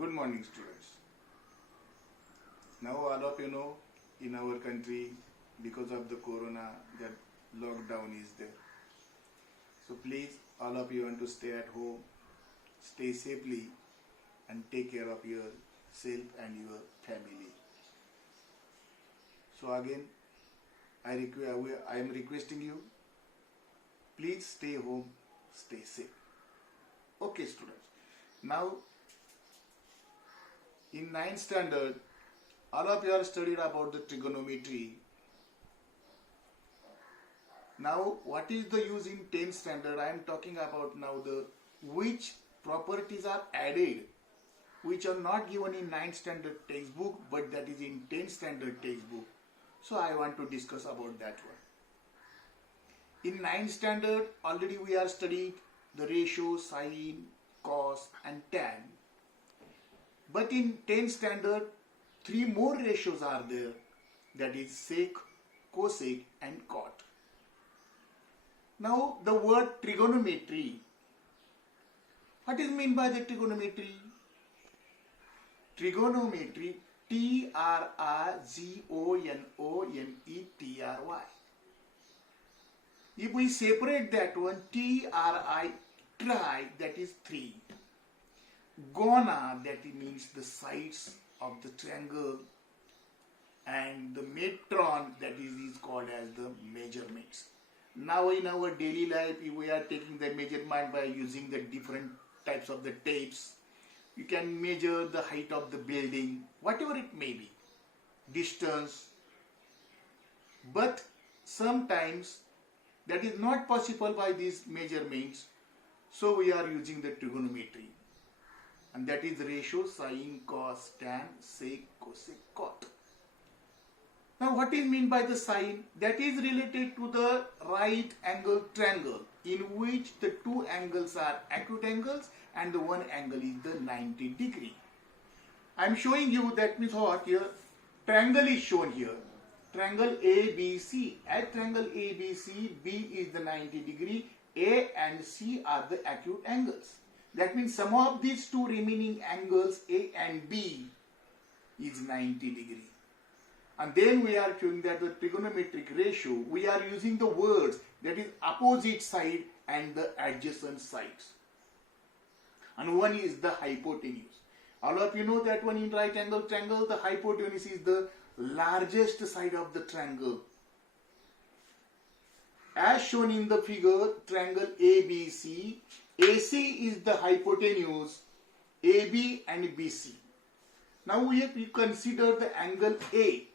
Good morning, students. Now all of you know, in our country, because of the corona, that lockdown is there. So please, all of you want to stay at home, stay safely, and take care of yourself and your family. So again, I am requesting you, please stay home, stay safe. Okay, students. Now, in 9th standard, all of you are studied about the trigonometry. Now, what is the use in 10th standard? I am talking about now the which properties are added, which are not given in 9th standard textbook, but that is in 10th standard textbook. So I want to discuss about that one. In 9th standard, already we are studied the ratio, sine, cos and tan. But in 10th standard, 3 more ratios are there, that is sec, cosec and cot. Now the word trigonometry, what is meant by the trigonometry? Trigonometry, Trigonometry. If we separate that one, tri, that is 3. Gona, that means the sides of the triangle, and the metron, that is called as the measurements. Now in our daily life, we are taking the measurement by using the different types of the tapes. You can measure the height of the building, whatever it may be, distance. But sometimes that is not possible by these measurements, so we are using the trigonometry. And that is ratio, sine, cos, tan, sec, cosec, cot. Now what is meant by the sine? That is related to the right angle triangle, in which the 2 angles are acute angles and the one angle is the 90 degree. I am showing you, that means what here? Triangle is shown here. Triangle ABC. At triangle ABC, B is the 90 degree, A and C are the acute angles. That means sum of these 2 remaining angles, A and B, is 90 degree. And then we are showing that the trigonometric ratio, we are using the words, that is opposite side and the adjacent sides. And one is the hypotenuse. All of you know that one in right angle triangle, the hypotenuse is the largest side of the triangle. As shown in the figure, triangle ABC, AC is the hypotenuse, AB and BC. Now we have to consider the angle A.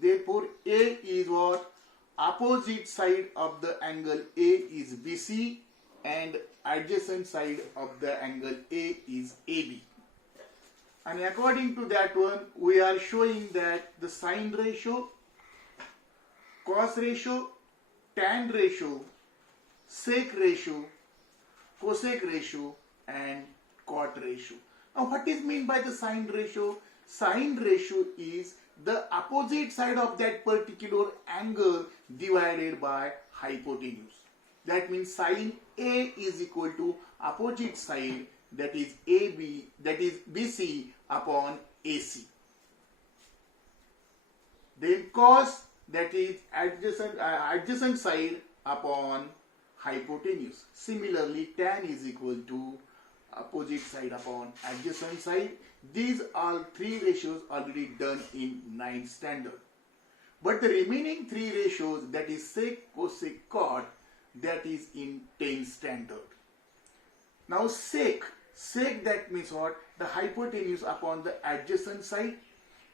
Therefore, A is what? Opposite side of the angle A is BC and adjacent side of the angle A is AB. And according to that one, we are showing that the sine ratio, cos ratio, tan ratio, sec ratio, cosec ratio and cot ratio. Now what is meant by the sine ratio? Sine ratio is the opposite side of that particular angle divided by hypotenuse. That means sine A is equal to opposite side, that is AB, that is BC upon AC. Then cos, that is adjacent side upon hypotenuse. Similarly, tan is equal to opposite side upon adjacent side. These are 3 ratios already done in 9th standard. But the remaining 3 ratios, that is sec, cosec, cot, that is in 10th standard. Now sec, that means what? The hypotenuse upon the adjacent side.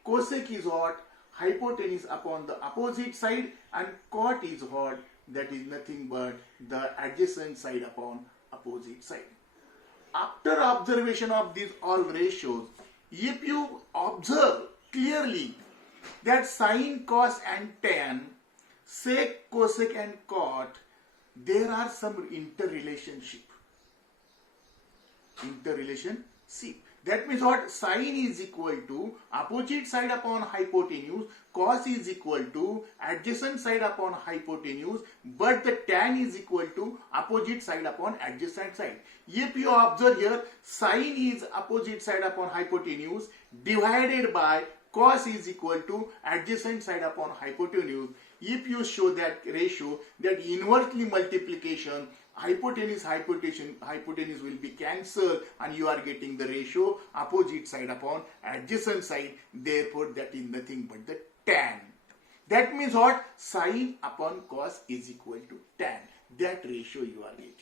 Cosec is what? Hypotenuse upon the opposite side. And cot is what? That is nothing but the adjacent side upon opposite side. After observation of these all ratios, if you observe clearly that sine, cos and tan, sec, cosec and cot, there are some interrelation See, that means what? Sine is equal to opposite side upon hypotenuse, cos is equal to adjacent side upon hypotenuse, but the tan is equal to opposite side upon adjacent side. If you observe here, sine is opposite side upon hypotenuse divided by cos is equal to adjacent side upon hypotenuse. If you show that ratio, that inversely multiplication, hypotenuse will be cancelled and you are getting the ratio opposite side upon adjacent side. Therefore, that is nothing but the tan. That means what? Sine upon cos is equal to tan. That ratio you are getting.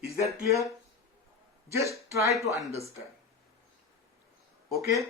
Is that clear? Just try to understand. Okay?